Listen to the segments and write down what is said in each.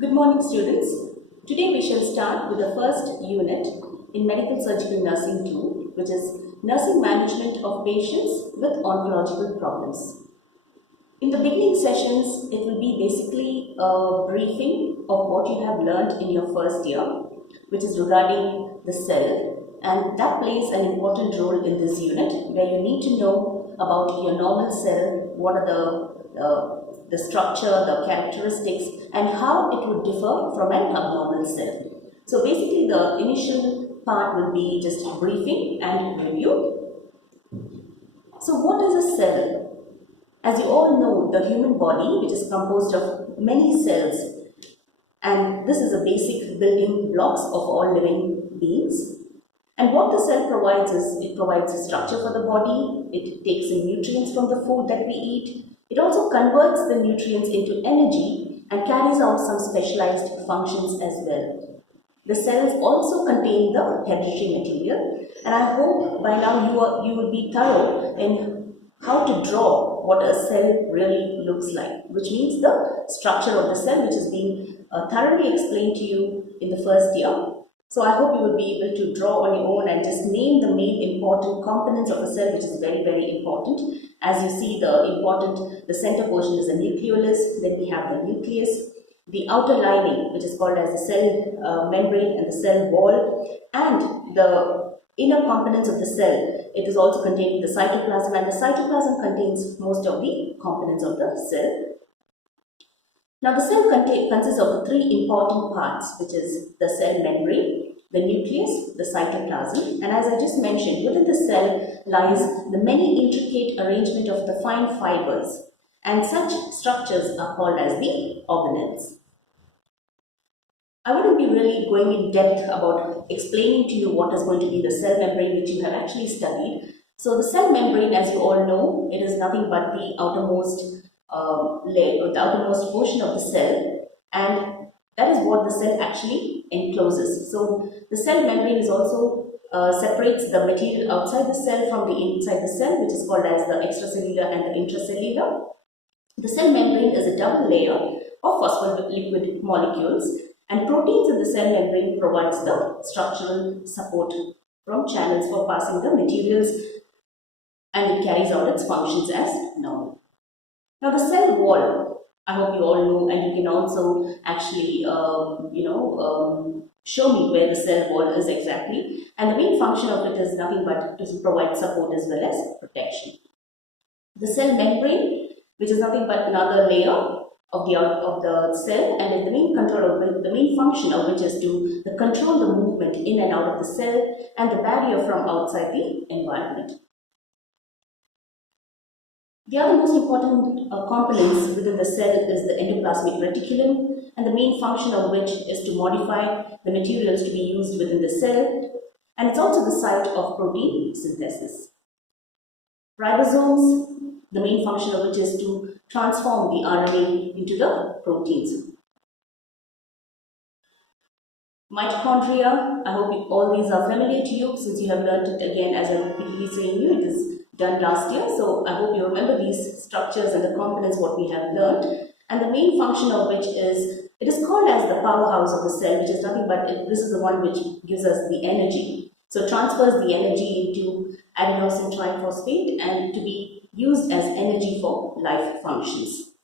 Good morning, students. Today we shall start with the first unit in Medical Surgical Nursing 2, which is Nursing Management of Patients with Oncological Problems. In the beginning sessions, it will be basically a briefing of what you have learned in your first year, which is regarding the cell, and that plays an important role in this unit where you need to know about your normal cell, what are the structure, the characteristics, and how it would differ from an abnormal cell. So basically the initial part will be just briefing and review. So what is a cell? As you all know, the human body, which is composed of many cells, and this is a basic building blocks of all living beings. And what the cell provides is, it provides a structure for the body, it takes in nutrients from the food that we eat, it also converts the nutrients into energy and carries out some specialized functions as well. The cells also contain the hereditary material, and I hope by now you will be thorough in how to draw what a cell really looks like, which means the structure of the cell, which is being thoroughly explained to you in the first year. So I hope you will be able to draw on your own and just name the main important components of a cell, which is very, very important. As you see, the center portion is the nucleolus, then we have the nucleus, the outer lining, which is called as the cell membrane and the cell wall, and the inner components of the cell. It is also containing the cytoplasm, and the cytoplasm contains most of the components of the cell. Now the cell consists of three important parts, which is the cell membrane, the nucleus, the cytoplasm, and as I just mentioned, within the cell lies the many intricate arrangement of the fine fibers, and such structures are called as the organelles. I wouldn't be really going in depth about explaining to you what is going to be the cell membrane, which you have actually studied. So the cell membrane, as you all know, it is nothing but the outermost layer, the outermost portion of the cell, and that is what the cell actually encloses. So the cell membrane is also separates the material outside the cell from the inside the cell, which is called as the extracellular and the intracellular. The cell membrane is a double layer of phospholipid molecules, and proteins in the cell membrane provides the structural support from channels for passing the materials, and it carries out its functions as normal. Now the cell wall, I hope you all know, and you can also actually show me where the cell wall is exactly, and the main function of it is nothing but to provide support as well as protection. The cell membrane, which is nothing but another layer of the cell, and the main function of which is to control the movement in and out of the cell and the barrier from outside the environment. The other most important components within the cell is the endoplasmic reticulum, and the main function of which is to modify the materials to be used within the cell, and it's also the site of protein synthesis. Ribosomes, the main function of which is to transform the RNA into the proteins. Mitochondria, I hope all these are familiar to you since you have learned it again, as I'm repeatedly saying you, it is done last year. So I hope you remember these structures and the components what we have learned. And the main function of which is, it is called as the powerhouse of the cell, which is nothing but, this is the one which gives us the energy. So it transfers the energy into adenosine triphosphate and to be used as energy for life functions.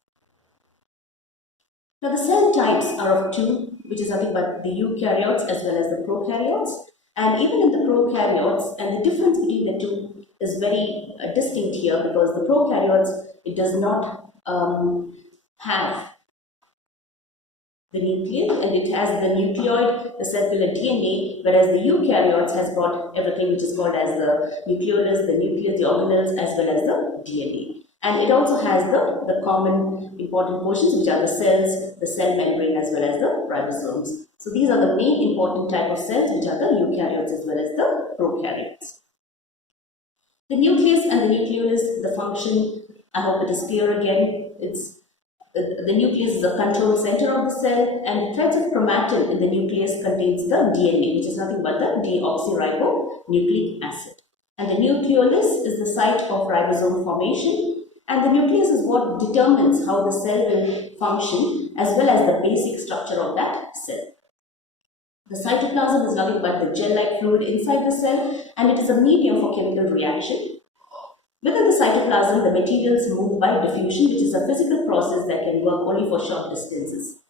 Now the cell types are of two, which is nothing but the eukaryotes as well as the prokaryotes. And even in the prokaryotes, and the difference between the two is very distinct here, because the prokaryotes, it does not have the nucleus, and it has the nucleoid, the cellular DNA, whereas the eukaryotes has got everything which is called as the nucleolus, the nucleus, the organelles, as well as the DNA. And it also has the common important portions, which are the cells, the cell membrane, as well as the ribosomes. So these are the main important type of cells, which are the eukaryotes as well as the prokaryotes. The nucleus and the nucleolus, the function, I hope it is clear again. The nucleus is a control center of the cell, and threads of chromatin in the nucleus contains the DNA, which is nothing but the deoxyribonucleic acid. And the nucleolus is the site of ribosome formation, And the nucleus is what determines how the cell will function as well as the basic structure of that cell. The cytoplasm is nothing but the gel-like fluid inside the cell, and it is a medium for chemical reaction. Within the cytoplasm, the materials move by diffusion, which is a physical process that can work only for short distances.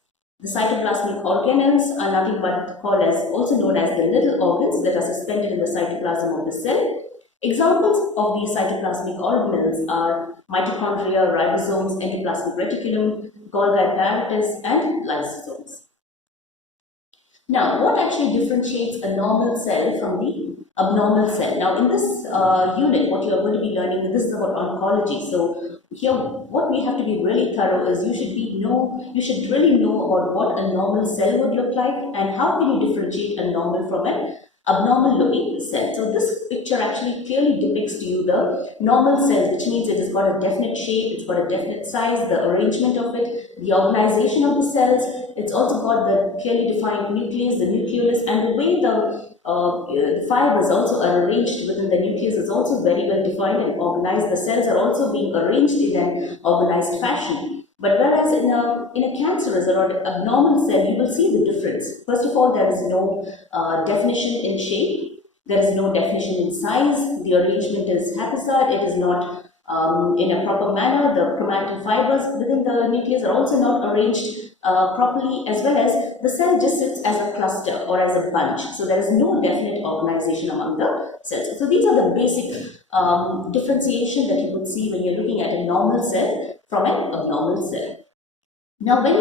The cytoplasmic organelles are nothing but also known as the little organs that are suspended in the cytoplasm of the cell. Examples of these cytoplasmic organelles are mitochondria, ribosomes, endoplasmic reticulum, Golgi apparatus, and lysosomes. Now, what actually differentiates a normal cell from the abnormal cell? Now, in this unit, what you are going to be learning, this is about oncology. So, here, what we have to be really thorough is you should really know about what a normal cell would look like and how can you differentiate a normal from an abnormal looking cell. So, this picture actually clearly depicts to you the normal cells, which means it has got a definite shape, it's got a definite size, the arrangement of it, the organization of the cells. It's also got the clearly defined nucleus, the nucleolus, and the way the fibers also are arranged within the nucleus is also very well defined and organized. The cells are also being arranged in an organized fashion. But whereas in a cancerous or abnormal cell, you will see the difference. First of all, there is no definition in shape. There is no definition in size. The arrangement is haphazard. It is not in a proper manner. The chromatin fibers within the nucleus are also not arranged properly, as well as the cell just sits as a cluster or as a bunch. So there is no definite organization among the cells. So these are the basic differentiation that you would see when you're looking at a normal cell from an abnormal cell. Now, when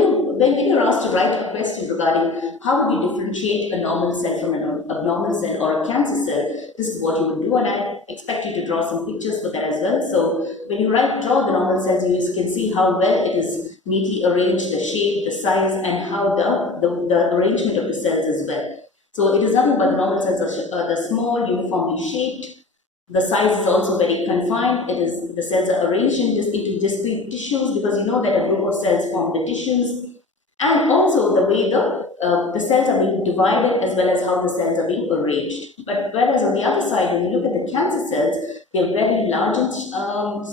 you're asked to write a question regarding how would you differentiate a normal cell from an abnormal cell or a cancer cell, this is what you would do, and I expect you to draw some pictures for that as well. So, when you draw the normal cells, you can see how well it is neatly arranged, the shape, the size, and how the arrangement of the cells as well. So, it is nothing but the normal cells are small, uniformly shaped. The size is also very confined. The cells are arranged into discrete tissues, because you know that a group of cells form the tissues, and also the way the cells are being divided as well as how the cells are being arranged. But whereas on the other side, when you look at the cancer cells, they are very large in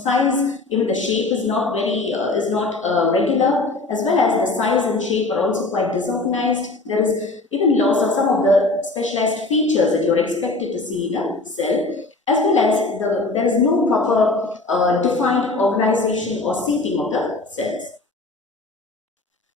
size. Even the shape is not regular, as well as the size and shape are also quite disorganized. There is even loss of some of the specialized features that you are expected to see in a cell, as well as there is no proper defined organization or seating of the cells.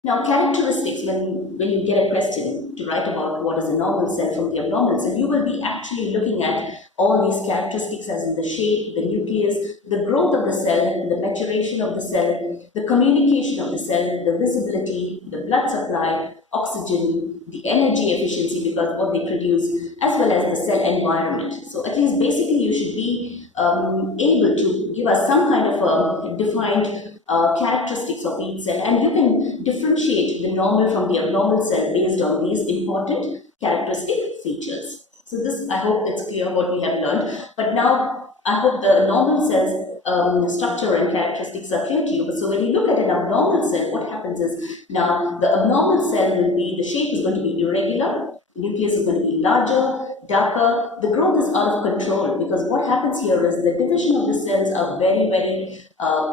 Now, characteristics, when you get a question to write about what is a normal cell from the abnormal cell, you will be actually looking at all these characteristics, as in the shape, the nucleus, the growth of the cell, the maturation of the cell, the communication of the cell, the visibility, the blood supply, oxygen, the energy efficiency, because what they produce, as well as the cell environment. So at least basically you should be able to give us some kind of defined characteristics of each cell, and you can differentiate the normal from the abnormal cell based on these important characteristic features. So this, I hope it's clear what we have learned. But now I hope the normal cell's structure and characteristics are clear to you. So when you look at an abnormal cell, what happens is, now the abnormal cell will be, the shape is going to be irregular, the nucleus is going to be larger, darker, the growth is out of control, because what happens here is the division of the cells are very, very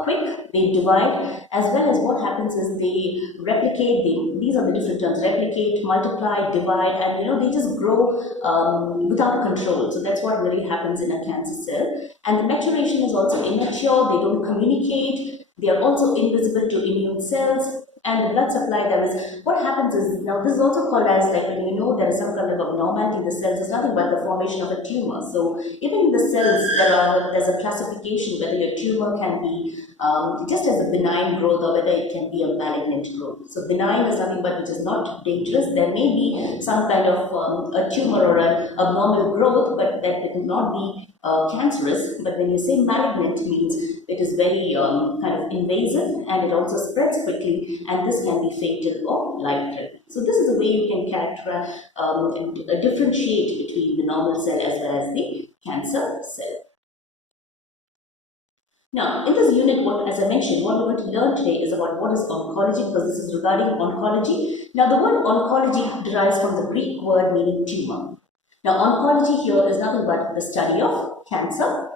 quick. They divide, as well as what happens is they replicate. These are the different terms: replicate, multiply, divide, and they just grow without control. So that's what really happens in a cancer cell. And the maturation is also immature. They don't communicate. They are also invisible to immune cells. And the blood supply, what happens is, now this is also called as, like, when there is some kind of abnormality in the cells, it's nothing but the formation of a tumor. So even in the cells, there's a classification whether your tumor can be just as a benign growth or whether it can be a malignant growth. So benign is nothing but which is not dangerous. There may be some kind of a tumor or an abnormal growth, but that it will not be cancerous. But when you say malignant, means it is very kind of invasive, and it also spreads quickly, and this can be fatal or life-threatening. So this is the way you can characterize, differentiate between the normal cell as well as the cancer cell. Now, in this unit, as I mentioned, what we're going to learn today is about what is oncology, because this is regarding oncology. Now, the word oncology derives from the Greek word meaning tumor. Now, oncology here is nothing but the study of cancer.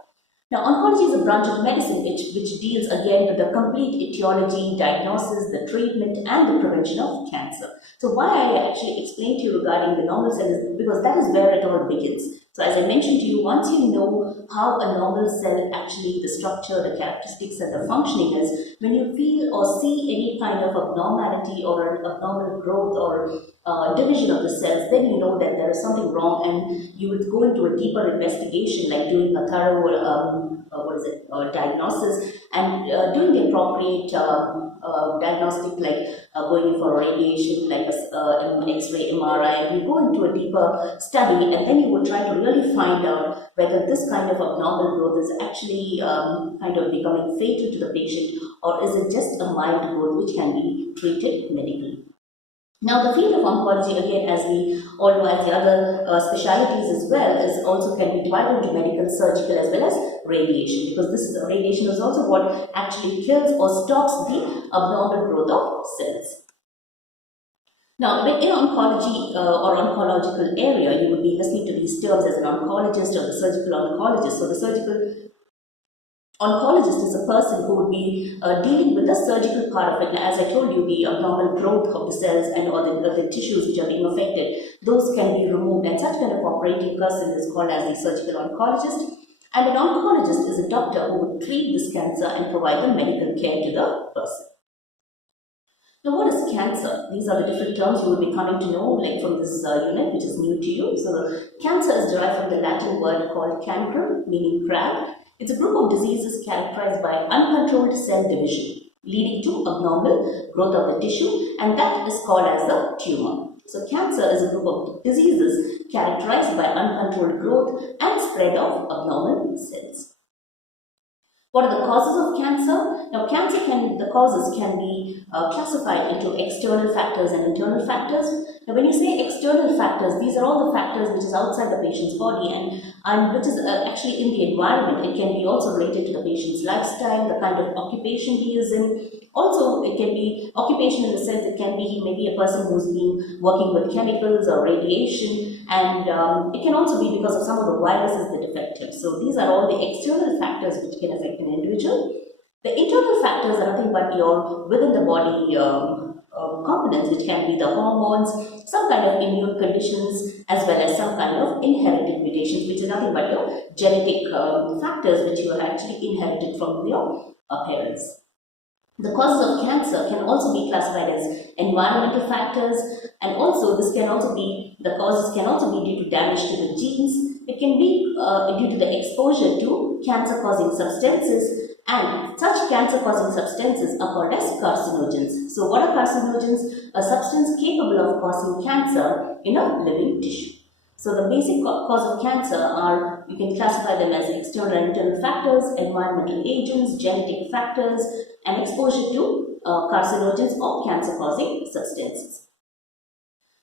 Now, oncology is a branch of medicine which deals again with the complete etiology, diagnosis, the treatment, and the prevention of cancer. So, why I actually explained to you regarding the normal cell is because that is where it all begins. So, as I mentioned to you, once you know how a normal cell actually, the structure, the characteristics, and the functioning is, when you feel or see any kind of abnormality or an abnormal growth or division of the cells, then you know that there is something wrong, and you would go into a deeper investigation, like doing a thorough diagnosis and doing the appropriate diagnostic, like going in for radiation, like an X-ray, MRI. You go into a deeper study, and then you will try to really find out whether this kind of abnormal growth is actually kind of becoming fatal to the patient, or is it just a mild growth which can be treated medically. Now, the field of oncology, again, as we all know, as the other specialities as well, is also can be divided into medical, surgical, as well as radiation, because this radiation is also what actually kills or stops the abnormal growth of cells. Now, in oncology or oncological area, you would be listening to these terms as an oncologist or the surgical oncologist. So, the surgical oncologist is a person who would be dealing with the surgical part of it. As I told you, the abnormal growth of the cells and or the tissues which are being affected, those can be removed, and such kind of operating person is called as the surgical oncologist. And an oncologist is a doctor who would treat this cancer and provide the medical care to the person. Now, what is cancer? These are the different terms you will be coming to know, like from this unit, which is new to you. So, cancer is derived from the Latin word called cancrum, meaning crab. It's a group of diseases characterized by uncontrolled cell division, leading to abnormal growth of the tissue, and that is called as the tumor. So, cancer is a group of diseases characterized by uncontrolled growth and spread of abnormal cells. What are the causes of cancer? Now, the causes can be classified into external factors and internal factors. Now, when you say external factors, these are all the factors which is outside the patient's body and which is actually in the environment. It can be also related to the patient's lifestyle, the kind of occupation he is in. Also, it can be occupation in the sense it can be he may be a person who's been working with chemicals or radiation, and it can also be because of some of the viruses that affect him. So these are all the external factors which can affect an individual. The internal factors are nothing but your within the body components, which can be the hormones, some kind of immune conditions, as well as some kind of inherited mutations, which is nothing but your genetic factors which you have actually inherited from your parents. The causes of cancer can also be classified as environmental factors, and also this can also be, the causes can also be due to damage to the genes. It can be due to the exposure to cancer-causing substances, and such cancer-causing substances are called as carcinogens. So, what are carcinogens? A substance capable of causing cancer in a living tissue. So, the basic cause of cancer are, you can classify them as external and internal factors, environmental agents, genetic factors, and exposure to carcinogens or cancer-causing substances.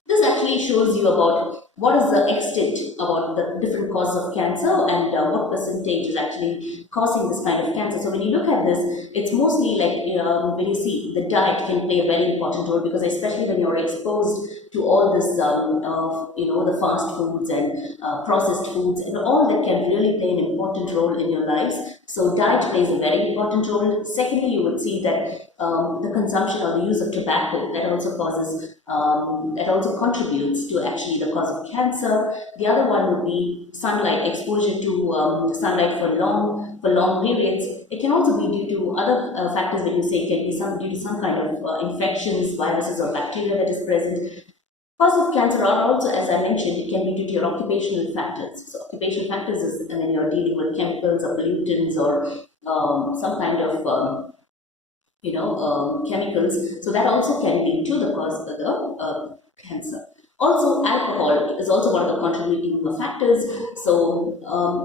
This actually shows you about what is the extent about the different causes of cancer and what percentage is actually causing this kind of cancer. So when you look at this, it's mostly like when you see the diet can play a very important role, because especially when you're exposed to all this, the fast foods and processed foods and all that can really play an important role in your lives. So diet plays a very important role. Secondly, you would see that the consumption or the use of tobacco, that also causes, that also contributes to actually the cause of cancer. The other one would be sunlight, exposure to sunlight for long periods. It can also be due to other factors. When you say it can be due to some kind of infections, viruses or bacteria that is present. Cause of cancer are also, as I mentioned, it can be due to your occupational factors. So occupational factors is when you're dealing with chemicals or pollutants or some kind of chemicals. So that also can be to the cause of the cancer. Also, alcohol is also one of the contributing factors. So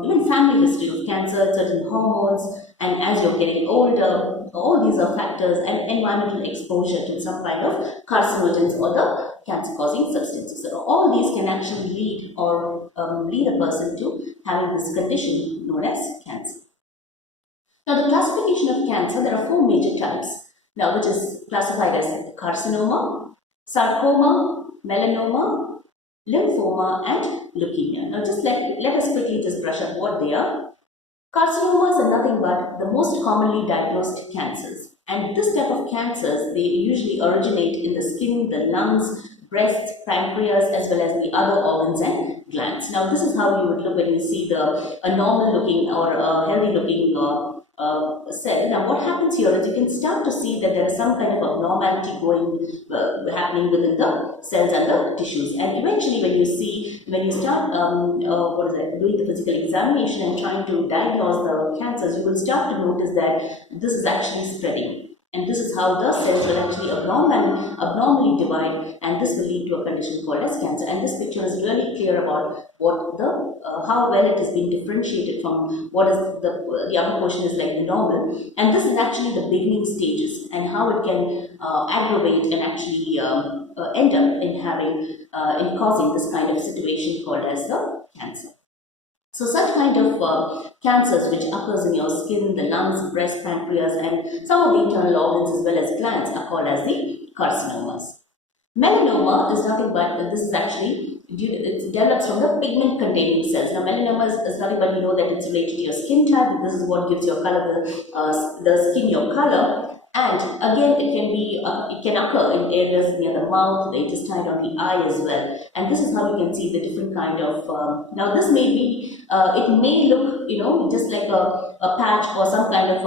even family history of cancer, certain hormones, and as you're getting older, all these are factors, and environmental exposure to some kind of carcinogens or the cancer-causing substances. So all these can actually lead a person to having this condition known as cancer. Now, the classification of cancer, there are 4 major types. Now, which is classified as carcinoma, sarcoma, melanoma, lymphoma, and leukemia. Now, just let us quickly just brush up what they are. Carcinomas are nothing but the most commonly diagnosed cancers. And this type of cancers, they usually originate in the skin, the lungs, breasts, pancreas, as well as the other organs and glands. Now, this is how you would look when you see a normal looking or a healthy looking cell. Now, what happens here is you can start to see that there is some kind of abnormality happening within the cells and the tissues. And eventually, when you start doing the physical examination and trying to diagnose the cancers, you will start to notice that this is actually spreading. And this is how the cells will actually abnormally divide, and this will lead to a condition called as cancer. And this picture is really clear about what how well it has been differentiated from what is the upper portion is like the normal. And this is actually the beginning stages and how it can aggravate and actually end up in causing this kind of situation called as the cancer. So such kind of cancers which occurs in your skin, the lungs, breast, pancreas, and some of the internal organs as well as glands are called as the carcinomas. Melanoma is nothing but, this is actually, it develops from the pigment containing cells. Now melanoma is nothing but, you know that it's related to your skin type. This is what gives your color, the skin your color. And again, it can occur in areas near the mouth, the intestine, or the eye as well. And this is how you can see the different kind of. Now, this may be. It may look, just like a patch or some kind of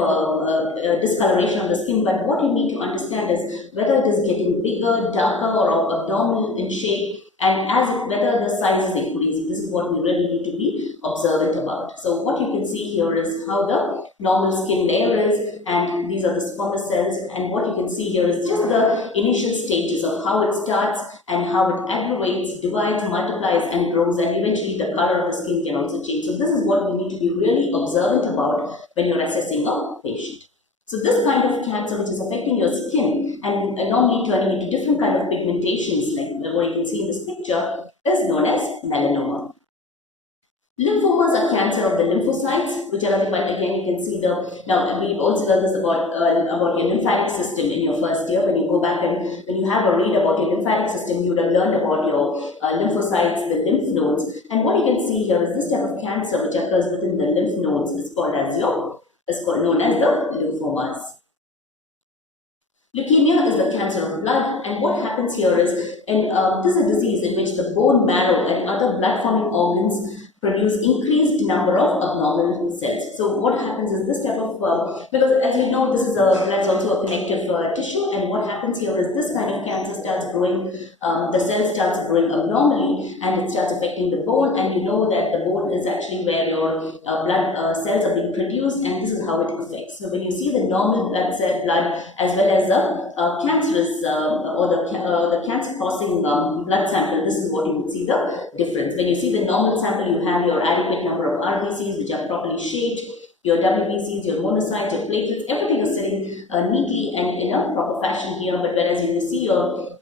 discoloration of the skin. But what you need to understand is whether it is getting bigger, darker, or abnormal in shape, and whether the size is increasing. This is what we really need to be observant about. So what you can see here is how the normal skin layer is, and these are the squamous cells, and what you can see here is just the initial stages of how it starts and how it aggravates, divides, multiplies, and grows, and eventually the color of the skin can also change. So this is what we need to be really observant about when you're assessing a patient. So this kind of cancer which is affecting your skin and normally turning into different kind of pigmentations like what you can see in this picture is known as melanoma. Lymphomas are cancer of the lymphocytes, which are nothing but, again, you can see now we also learned this about your lymphatic system in your first year. When you go back and when you have a read about your lymphatic system, you would have learned about your lymphocytes, the lymph nodes. And what you can see here is this type of cancer which occurs within the lymph nodes is known as the lymphomas. Leukemia is the cancer of blood, and what happens here is, this is a disease in which the bone marrow and other blood-forming organs produce increased number of abnormal cells. So what happens is this type of, because as you know, this is blood is also a connective tissue, and what happens here is this kind of cancer starts growing, the cell starts growing abnormally, and it starts affecting the bone, and you know that the bone is actually where your blood cells are being produced, and this is how it affects. So when you see the normal blood as well as the cancerous or the cancer-causing blood sample, this is what you would see the difference. When you see the normal sample, you have your adequate number of RBCs which are properly shaped, your WBCs, your monocytes, your platelets, everything is sitting neatly and in a proper fashion here. But whereas you see your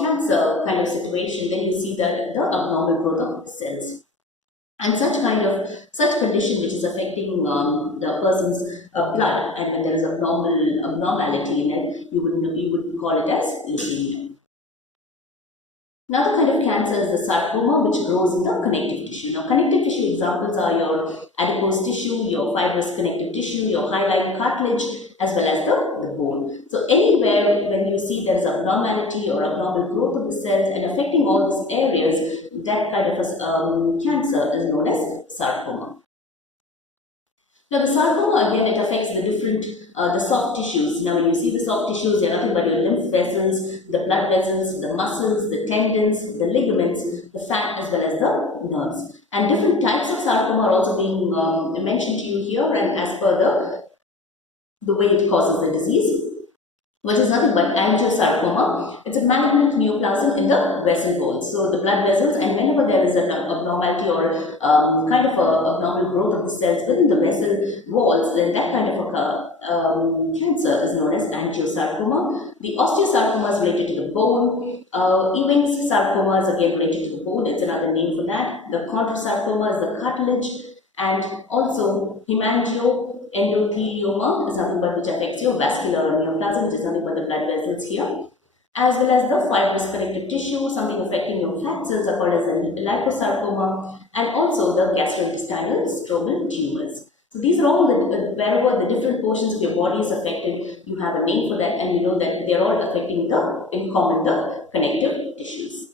cancer kind of situation, then you see that the abnormal growth of cells. And such condition which is affecting the person's blood, and when there is abnormality in it, you would call it as leukemia. Another kind of cancer is the sarcoma, which grows in the connective tissue. Now, connective tissue examples are your adipose tissue, your fibrous connective tissue, your hyaline cartilage, as well as the bone. So, anywhere when you see there is abnormality or abnormal growth of the cells and affecting all these areas, that kind of a cancer is known as sarcoma. Now, the sarcoma, again, it affects the different, the soft tissues. Now, when you see the soft tissues, they are nothing but your lymph vessels, the blood vessels, the muscles, the tendons, the ligaments, the fat, as well as the nerves. And different types of sarcoma are also being mentioned to you here, and as per the way it causes the disease, which is nothing but angiosarcoma. It's a malignant neoplasm in the vessel walls. So the blood vessels, and whenever there is an abnormality or kind of abnormal growth of the cells within the vessel walls, then that kind of a cancer is known as angiosarcoma. The osteosarcoma is related to the bone. Ewing's sarcoma is again related to the bone. It's another name for that. The chondrosarcoma is the cartilage, and also hemangioendothelioma is nothing but which affects your vascular neoplasm, which is nothing but the blood vessels here, as well as the fibrous connective tissue, something affecting your fat cells are called as a liposarcoma, and also the gastrointestinal stromal tumors. So these are all wherever the different portions of your body is affected, you have a name for that, and you know that they are all affecting in common the connective tissues.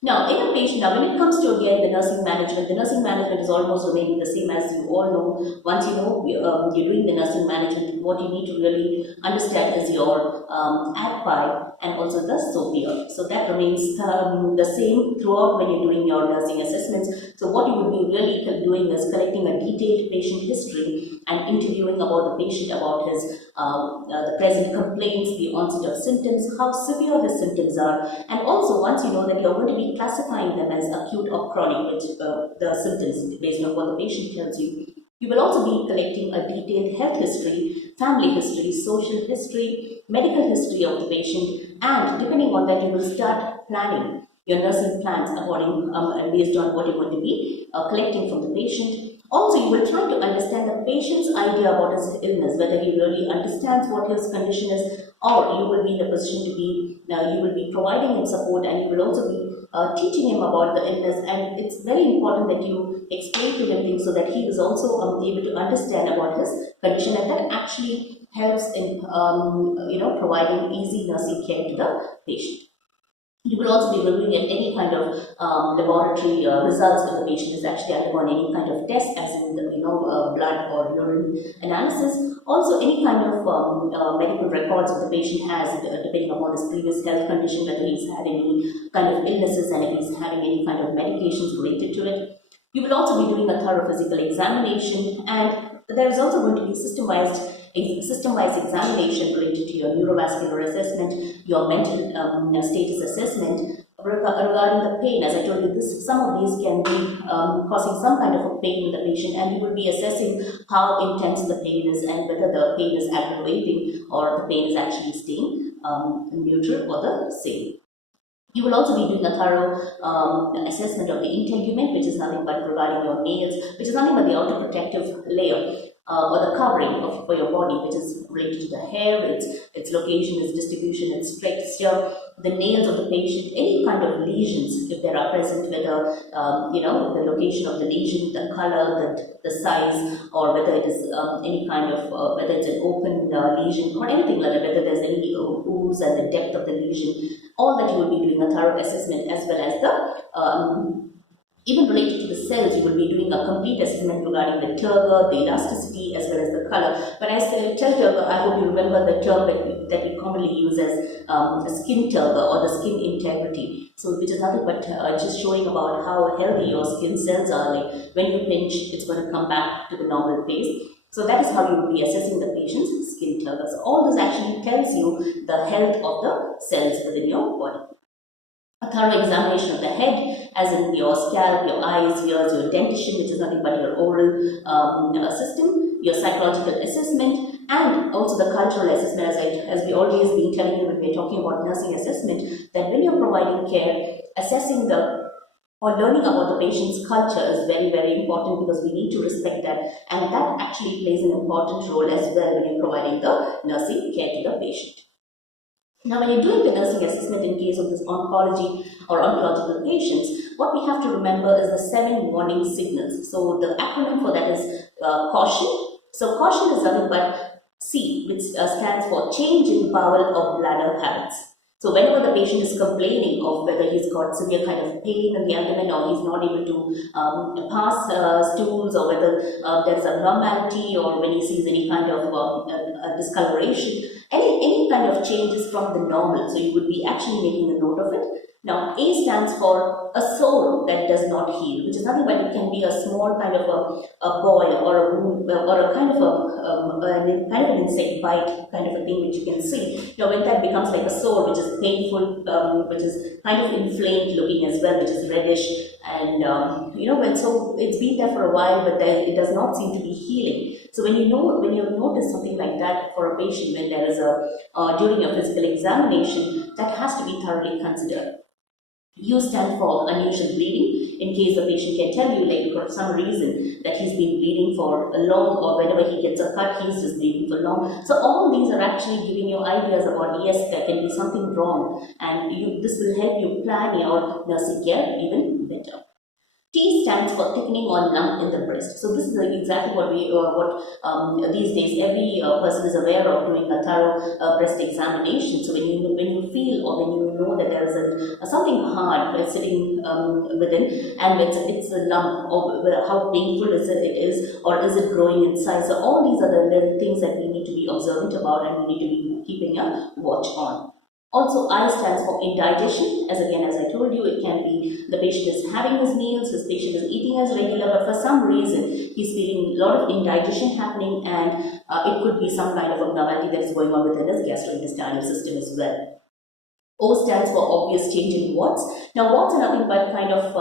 Now, in a patient, now when it comes to again the nursing management is almost remaining the same as you all know. Once you know you're doing the nursing management, what you need to really understand is your ADPI and also the SOPIA. So that remains the same throughout when you're doing your nursing assessments. So what you will be really doing is collecting a detailed patient history and interviewing about the patient, about his the present complaints, the onset of symptoms, how severe his symptoms are, and also once you know that you're going to be classifying them as acute or chronic, which the symptoms based on what the patient tells you. You will also be collecting a detailed health history, family history, social history, medical history of the patient, and depending on that, you will start planning your nursing plans according based on what you're going to be collecting from the patient. Also, you will try to understand the patient's idea about his illness, whether he really understands what his condition is, or you will be in a position to be, you will be providing him support, and you will also be teaching him about the illness. And it's very important that you explain to him things so that he is also able to understand about his condition, and that actually helps in providing easy nursing care to the patient. You will also be reviewing at any kind of laboratory results when the patient is actually undergone any kind of test, as in the blood or urine analysis. Also, any kind of medical records that the patient has, depending upon his previous health condition, whether he's had any kind of illnesses and if he's having any kind of medications related to it. You will also be doing a thorough physical examination, and there is also going to be systemized examination related to your neurovascular assessment, your mental status assessment regarding the pain. As I told you, some of these can be causing some kind of a pain in the patient, and you will be assessing how intense the pain is and whether the pain is aggravating or the pain is actually staying neutral or the same. You will also be doing a thorough assessment of the integument, which is nothing but regarding your nails, which is nothing but the outer protective layer or the covering for your body, which is related to the hair, its location, its distribution, its texture, the nails of the patient, any kind of lesions if there are present, whether the location of the lesion, the color, the size, or whether it is any kind of whether it's an open lesion or anything like that, whether there's any ooze and the depth of the lesion. All that you will be doing a thorough assessment, as well as the even related to the cells, you will be doing a complete assessment regarding the turgor, the elasticity, as well as the color. When I say tell turgor, I hope you remember the term that we commonly use as skin turgor or the skin integrity. So, which is nothing but just showing about how healthy your skin cells are. Like when you pinch, it's going to come back to the normal pace. So that is how you will be assessing the patient's skin turgor. So all this actually tells you the health of the cells within your body. A thorough examination of the head, as in your scalp, your eyes, ears, your dentition, which is nothing but your oral system, your psychological assessment, and also the cultural assessment, as we always been telling you when we're talking about nursing assessment, that when you're providing care, assessing or learning about the patient's culture is very, very important, because we need to respect that, and that actually plays an important role as well when you're providing the nursing care to the patient. Now, when you're doing the nursing assessment in case of this oncology or oncological patients, what we have to remember is the 7 warning signals. So the acronym for that is caution. So caution is nothing but C, which stands for change in bowel or bladder habits. So whenever the patient is complaining of whether he's got severe kind of pain in the abdomen, or he's not able to pass stools, or whether there's a abnormality, or when he sees any kind of discoloration, any kind of changes from the normal, so you would be actually making a note of it. Now, A stands for a sore that does not heal, which is nothing but it can be a small kind of a boil or a wound or a kind of an insect bite kind of a thing which you can see. Now, when that becomes like a sore, which is painful, which is kind of inflamed looking as well, which is reddish, and so it's been there for a while, but it does not seem to be healing. So when you notice something like that for a patient, when there is during a physical examination, that has to be thoroughly considered. U stand for unusual bleeding, in case the patient can tell you, like, for some reason that he's been bleeding for a long, or whenever he gets a cut, he's just bleeding for long. So all these are actually giving you ideas about, yes, there can be something wrong, and this will help you plan your nursing care even better. T stands for thickening or lump in the breast. So this is exactly what these days every person is aware of, doing a thorough breast examination. So when you feel or when you know that there is something hard sitting within, and it's a lump, or how painful it is, or is it growing in size? So all these are the things that we need to be observant about, and we need to be keeping a watch on. Also, I stands for indigestion. As I told you, it can be the patient is having his meals, his patient is eating as regular, but for some reason he's feeling a lot of indigestion happening, and it could be some kind of abnormality that is going on within his gastrointestinal system as well. O stands for obvious change in warts. Now, warts are nothing but kind of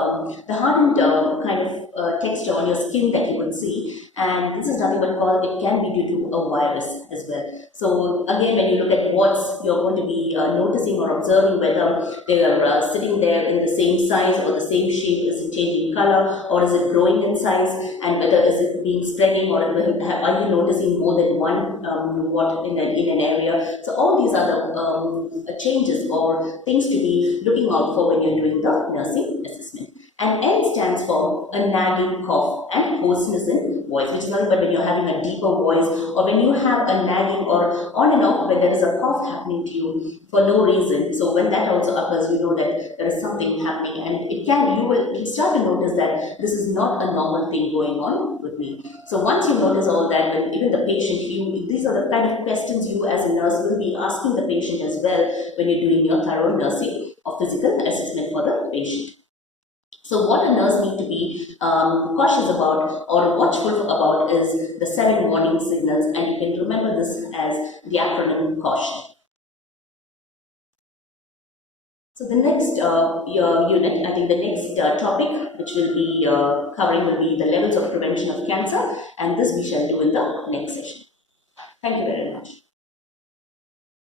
the hardened kind of texture on your skin that you would see, and this is nothing but called, it can be due to a virus as well. So again, when you look at warts, you're going to be noticing or observing whether they are sitting there in the same size or the same shape. Is it changing color, or is it growing in size, and whether is it being spreading, or are you noticing more than one wart in an area. So all these are the changes or things to be looking out for when you're doing the nursing assessment. And N stands for a nagging cough and hoarseness in voice, which is nothing but when you're having a deeper voice, or when you have a nagging or on and off where there is a cough happening to you for no reason. So when that also occurs, you know that there is something happening, and you will start to notice that this is not a normal thing going on with me. So once you notice all that, even the patient, these are the kind of questions you as a nurse will be asking the patient as well when you're doing your thorough nursing or physical assessment for the patient. So what a nurse needs to be cautious about or watchful about is the 7 warning signals, and you can remember this as the acronym CAUTION. So the next unit, I think the next topic which will be covering will be the levels of prevention of cancer, and this we shall do in the next session. Thank you very much.